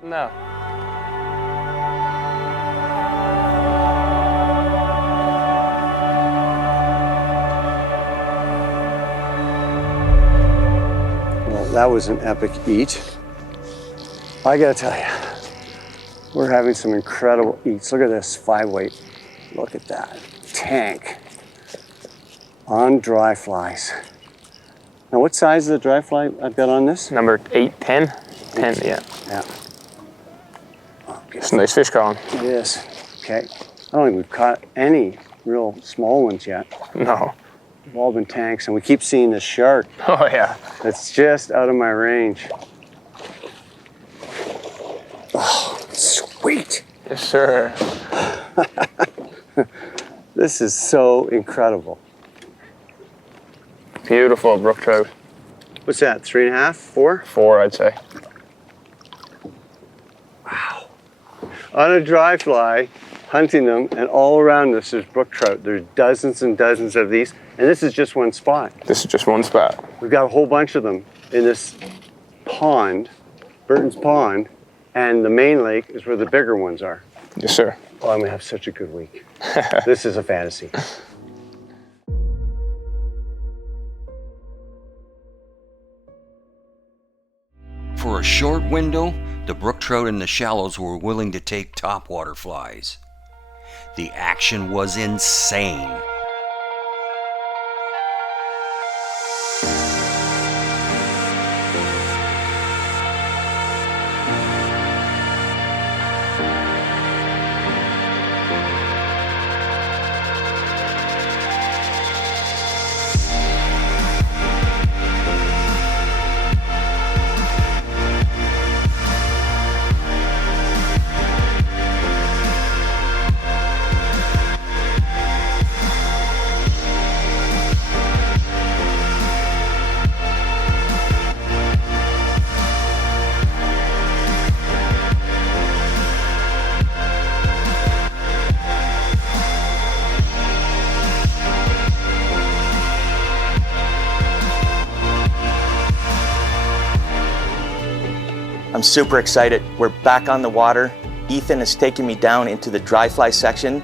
No. Well, that was an epic eat. I gotta tell you, we're having some incredible eats. Look at this 5-weight. Look at that tank on dry flies. Now, what size is the dry fly I've got on this? Number 8, 10? 10, yeah. Yeah. It's a nice fish calling. It is. Okay. I don't think we've caught any real small ones yet. No. They've all been tanks, and we keep seeing this shark. Oh, yeah. That's just out of my range. Oh, sweet. Yes, sir. This is so incredible. Beautiful brook trout. What's that, 3.5, 4? 4, I'd say. Wow. On a dry fly, hunting them, and all around us there's brook trout. There's dozens and dozens of these, and this is just one spot. This is just one spot. We've got a whole bunch of them in this pond, Burton's Pond, and the main lake is where the bigger ones are. Yes, sir. Oh, I'm gonna have such a good week. This is a fantasy. For a short window, the brook trout in the shallows were willing to take topwater flies. The action was insane. I'm super excited. We're back on the water. Ethan is taking me down into the dry fly section,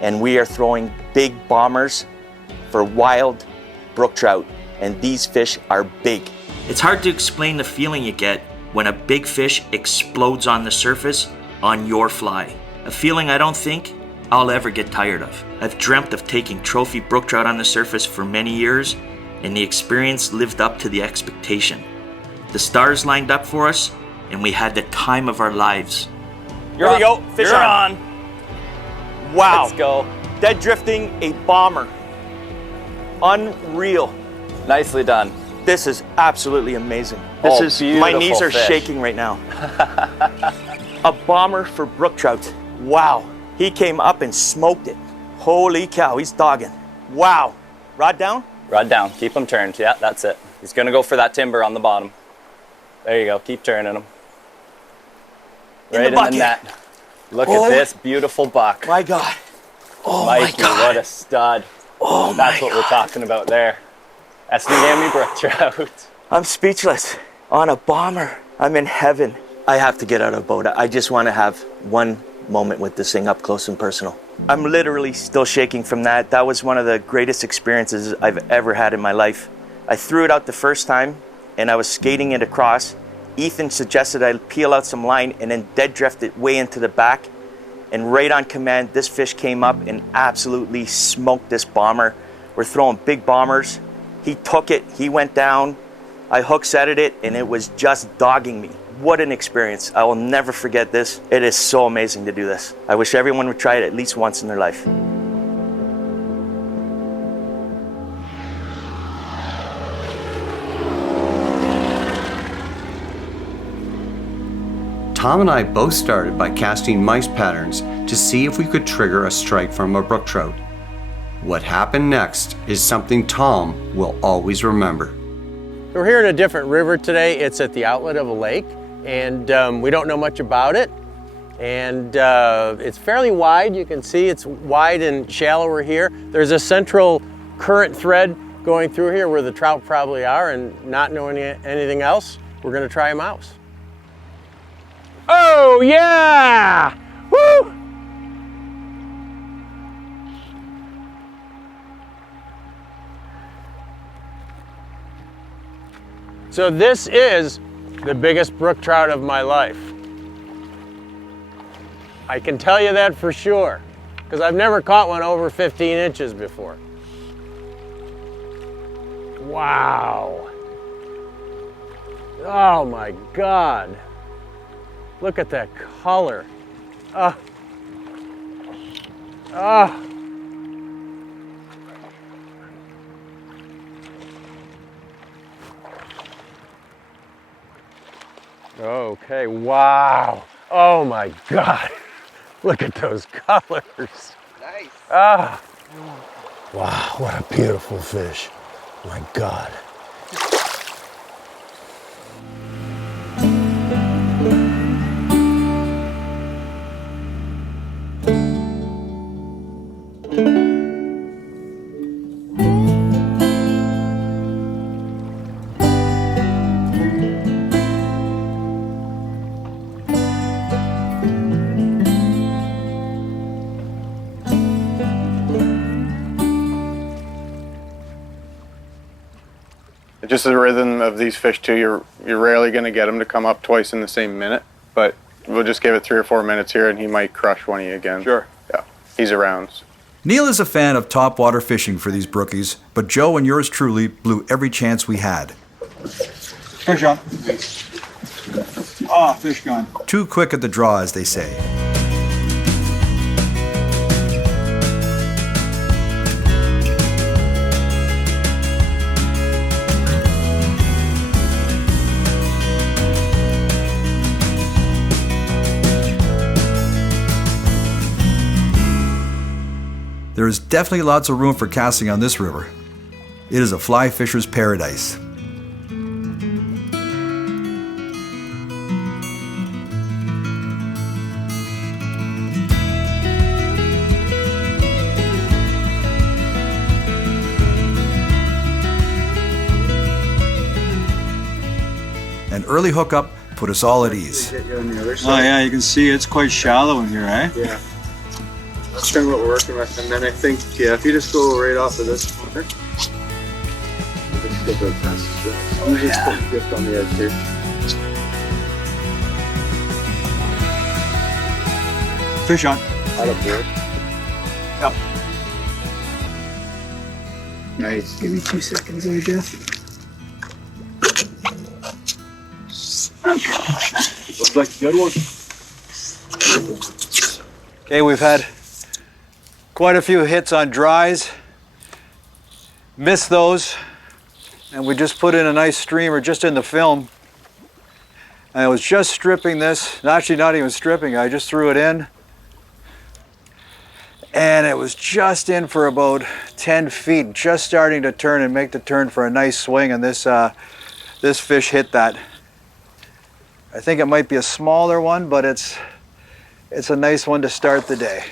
and we are throwing big bombers for wild brook trout, and these fish are big. It's hard to explain the feeling you get when a big fish explodes on the surface on your fly. A feeling I don't think I'll ever get tired of. I've dreamt of taking trophy brook trout on the surface for many years, and the experience lived up to the expectation. The stars lined up for us, and we had the time of our lives. Here we go. Fish are on. Wow. Let's go. Dead drifting a bomber. Unreal. Nicely done. This is absolutely amazing. This is, my knees are fish. shaking right now. A bomber for brook trout. Wow. He came up and smoked it. Holy cow, he's dogging. Wow. Rod down? Rod down. Keep him turned. Yeah, that's it. He's going to go for that timber on the bottom. There you go. Keep turning him. Right in the net. Look at this beautiful buck. My God. Oh Mikey, my God. what a stud. Oh my That's what we're talking about there. ESNAGAMI brook trout. I'm speechless. On a bomber. I'm in heaven. I have to get out of the boat. I just want to have one moment with this thing up close and personal. I'm literally still shaking from that. That was one of the greatest experiences I've ever had in my life. I threw it out the first time, and I was skating it across. Ethan suggested I peel out some line and then dead drift it way into the back. And right on command, this fish came up and absolutely smoked this bomber. We're throwing big bombers. He took it, he went down. I hook setted it, and it was just dogging me. What an experience. I will never forget this. It is so amazing to do this. I wish everyone would try it at least once in their life. Tom and I both started by casting mice patterns to see if we could trigger a strike from a brook trout. What happened next is something Tom will always remember. We're here in a different river today. It's at the outlet of a lake, and we don't know much about it. And it's fairly wide. You can see it's wide and shallower here. There's a central current thread going through here where the trout probably are, and not knowing anything else, we're gonna try a mouse. Oh! Oh, yeah! Woo! So this is the biggest brook trout of my life. I can tell you that for sure, because I've never caught one over 15 inches before. Wow. Oh my God. Look at that color. Oh. Oh. Okay, wow. Oh my God. Look at those colors. Nice. Ah. Wow, what a beautiful fish. My God. Just the rhythm of these fish too, you're rarely going to get them to come up twice in the same minute, but we'll just give it 3 or 4 minutes here and he might crush one of you again. Sure. Yeah, he's around. Neil is a fan of topwater fishing for these brookies, but Joe and yours truly blew every chance we had. Fish on. Ah, fish gone. Too quick at the draw, as they say. There is definitely lots of room for casting on this river. It is a fly fisher's paradise. An early hookup put us all at ease. Oh yeah, you can see it's quite shallow in here, eh? Yeah. That's kind of what we're working with. And then I think, yeah, if you just go right off of this corner. Just go past this. You just put drift on the edge here. Fish on. Out of board. Yep. Nice. Give me 2 seconds there, Jeff. Looks like a good one. Okay, we've had quite a few hits on dries. Missed those. And we just put in a nice streamer just in the film. And I was just stripping this, actually not even stripping, I just threw it in. And it was just in for about 10 feet, just starting to turn and make the turn for a nice swing, and this fish hit that. I think it might be a smaller one, but it's a nice one to start the day.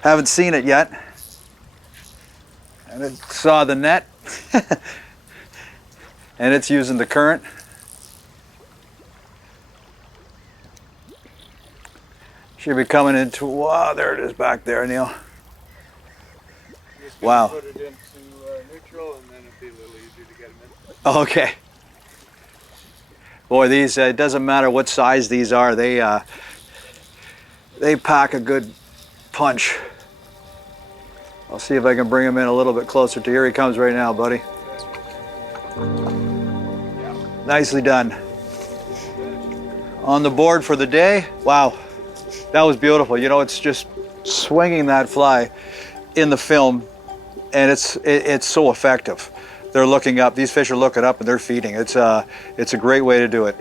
Haven't seen it yet. And it saw the net. And it's using the current. Should be coming into, wow, there it is back there, Neil. Wow. Put it into neutral and then it'll be a little easier to get them in. Okay. Boy, these, it doesn't matter what size these are, they pack a good punch. I'll see if I can bring him in a little bit closer to here. He comes right now, buddy. Nicely done. On the board for the day. Wow, that was beautiful. You know, it's just swinging that fly in the film, and it's so effective. They're looking up. These fish are looking up and they're feeding. It's a great way to do it.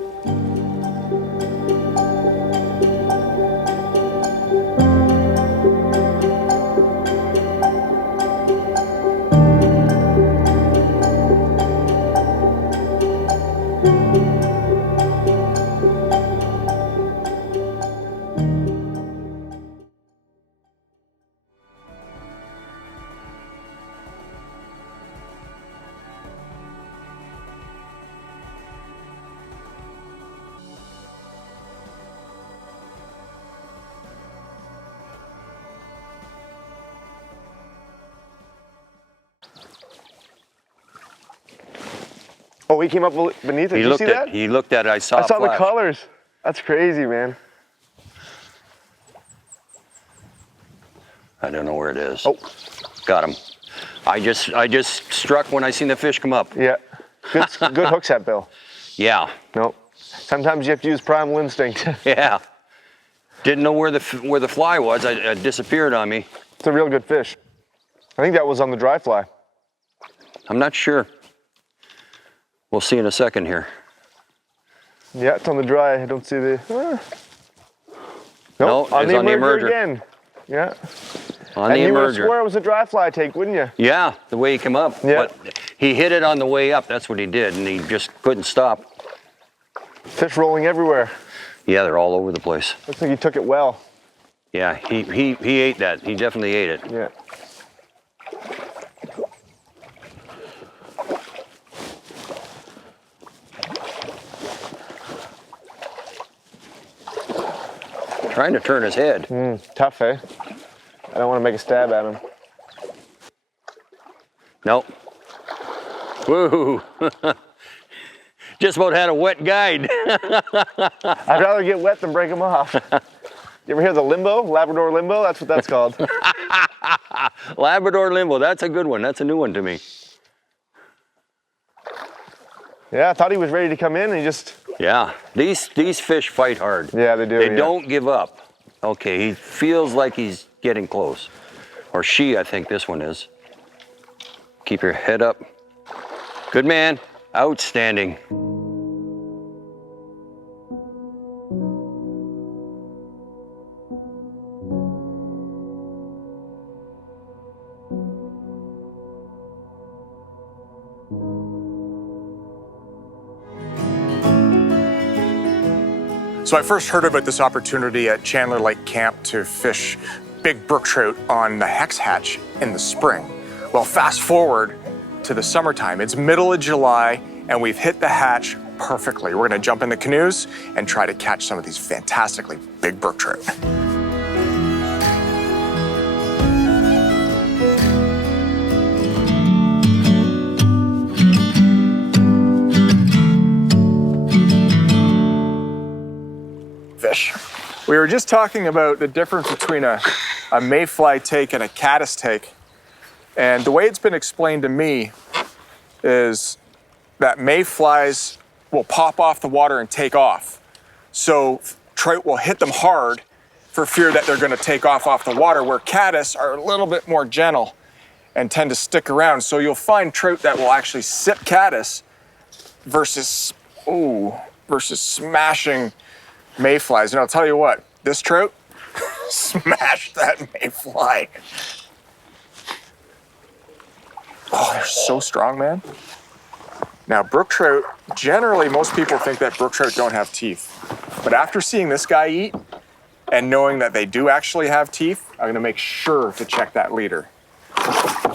Oh, he came up beneath it. Did you see that? He looked at it. I saw the flash. colors. That's crazy, man. I don't know where it is. Oh, got him. I just struck when I seen the fish come up. Yeah, good hook set, Bill. Yeah. Nope. Sometimes you have to use primal instinct. Yeah. Didn't know where the fly was. It disappeared on me. It's a real good fish. I think that was on the dry fly. I'm not sure. We'll see in a second here. Yeah, it's on the dry. I don't see the. Nope, on the emerger again. Yeah. On the emerger. You would emerger. swear it was a dry fly take, wouldn't you? Yeah, the way he came up. Yeah. But he hit it on the way up. That's what he did, and he just couldn't stop. Fish rolling everywhere. Yeah, they're all over the place. Looks like he took it well. Yeah, he ate that. He definitely ate it. Yeah. Trying to turn his head. Tough, eh? I don't want to make a stab at him. Nope. Woo! Just about had a wet guide. I'd rather get wet than break them off. You ever hear the limbo? Labrador limbo? That's what that's called. Labrador limbo. That's a good one. That's a new one to me. Yeah, I thought he was ready to come in and he just... Yeah, these fish fight hard. Yeah, they do. They don't give up. Okay, he feels like he's getting close. Or she, I think this one is. Keep your head up. Good man. Outstanding. So I first heard about this opportunity at Chandler Lake Camp to fish big brook trout on the hex hatch in the spring. Well, fast forward to the summertime. It's middle of July and we've hit the hatch perfectly. We're gonna jump in the canoes and try to catch some of these fantastically big brook trout. Fish. We were just talking about the difference between a mayfly take and a caddis take. And the way it's been explained to me is that mayflies will pop off the water and take off. So trout will hit them hard for fear that they're gonna take off the water, where caddis are a little bit more gentle and tend to stick around. So you'll find trout that will actually sip caddis versus smashing mayflies. And I'll tell you what, this trout smashed that mayfly. Oh, they're so strong, man. Now, brook trout, generally most people think that brook trout don't have teeth. But after seeing this guy eat and knowing that they do actually have teeth, I'm gonna make sure to check that leader.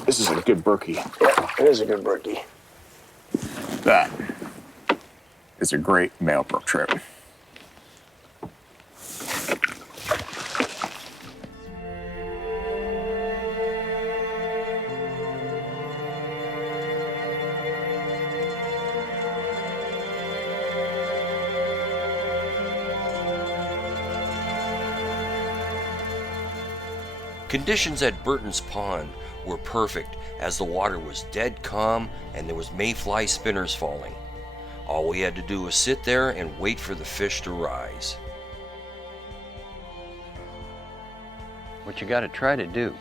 This is a good brookie. Yeah, it is a good brookie. That is a great male brook trout. Conditions at Burton's Pond were perfect, as the water was dead calm and there was mayfly spinners falling. All we had to do was sit there and wait for the fish to rise. What you got to try to do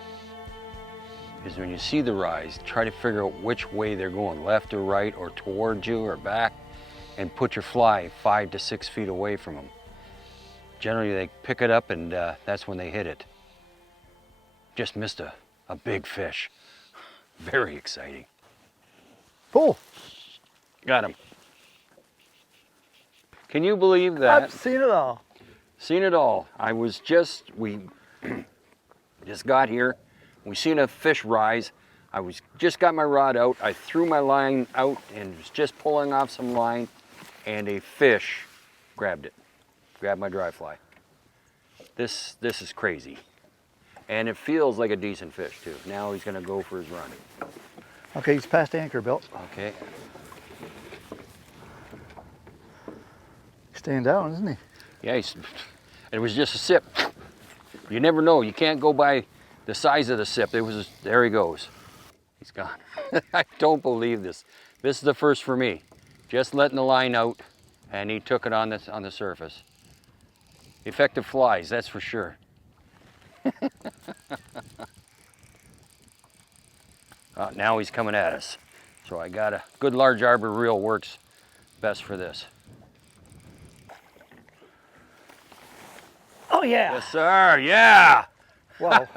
is, when you see the rise, try to figure out which way they're going, left or right or towards you or back, and put your fly 5 to 6 feet away from them. Generally they pick it up and that's when they hit it. Just missed a big fish. Very exciting. Pull. Got him. Can you believe that? I've seen it all. Seen it all. We just got here. We seen a fish rise. Just got my rod out. I threw my line out and was just pulling off some line, and a fish grabbed it. Grabbed my dry fly. This is crazy. And it feels like a decent fish too. Now he's gonna go for his run. Okay, he's past anchor, Bill. Okay. staying down, isn't he? Yeah, it was just a sip. You never know. You can't go by the size of the sip. There he goes. He's gone. I don't believe this. This is the first for me. Just letting the line out, and he took it on the surface. Effective flies, that's for sure. Now he's coming at us. So I got a good large arbor reel works best for this. Oh yeah. Yes, sir. Yeah. Wow.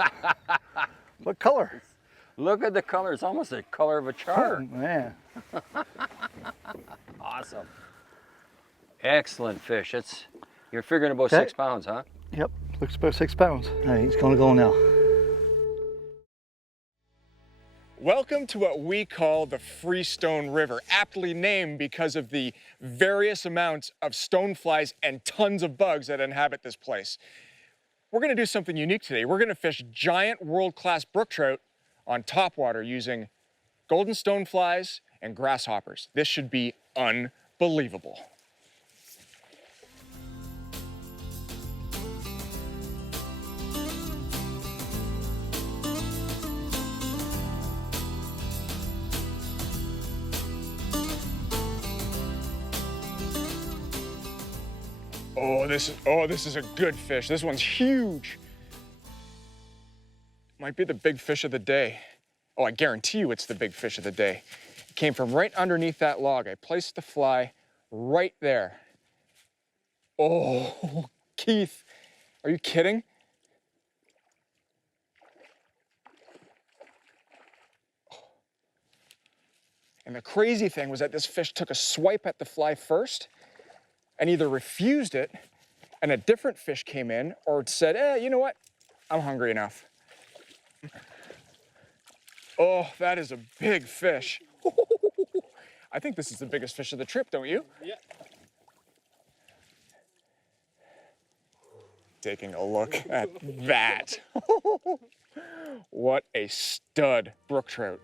What color? Look at the color. It's almost the color of a char. Oh man. Awesome. Excellent fish. You're figuring about Okay. 6 pounds, huh? Yep. Looks about 6 pounds. All right, he's gonna go now. Welcome to what we call the Freestone River, aptly named because of the various amounts of stoneflies and tons of bugs that inhabit this place. We're gonna do something unique today. We're gonna fish giant world-class brook trout on topwater using golden stoneflies and grasshoppers. This should be unbelievable. Oh, this is a good fish. This one's huge. Might be the big fish of the day. Oh, I guarantee you it's the big fish of the day. It came from right underneath that log. I placed the fly right there. Oh, Keith, are you kidding? And the crazy thing was that this fish took a swipe at the fly first and either refused it and a different fish came in, or it said, you know what? I'm hungry enough. Oh, that is a big fish. I think this is the biggest fish of the trip, don't you? Yeah. Taking a look at that. What a stud brook trout.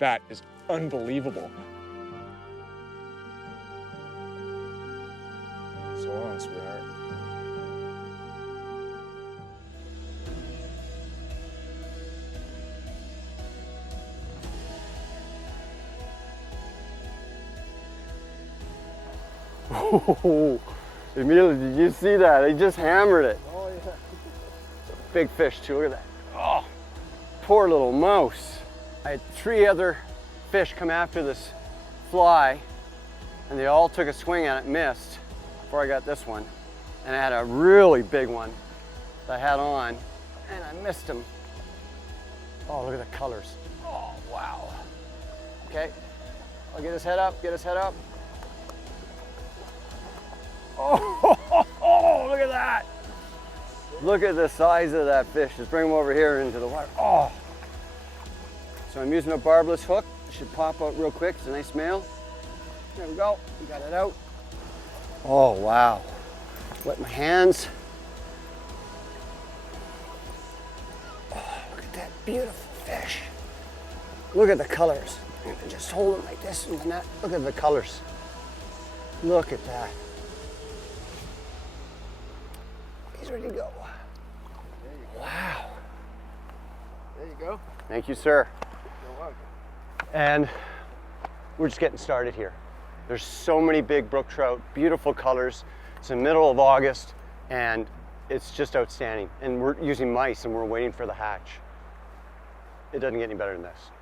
That is unbelievable. So long, sweetheart. Oh, Emilio, did you see that? I just hammered it. Oh yeah. It's a big fish too, look at that. Oh, poor little mouse. I had 3 other fish come after this fly, and they all took a swing at it, missed, before I got this one. And I had a really big one that I had on, and I missed him. Oh, look at the colors. Oh, wow. Okay, I'll get his head up, get his head up. Oh, look at that. Look at the size of that fish. Let's bring him over here into the water. Oh. So I'm using a barbless hook. It should pop out real quick. It's a nice male. There we go. We got it out. Oh, wow. Wet my hands. Oh, look at that beautiful fish. Look at the colors. You can just hold it like this and that. Look at the colors. Look at that. He's ready to go. Wow. There you go. Thank you, sir. You're welcome. And we're just getting started here. There's so many big brook trout, beautiful colors. It's the middle of August, and it's just outstanding. And we're using mice, and we're waiting for the hatch. It doesn't get any better than this.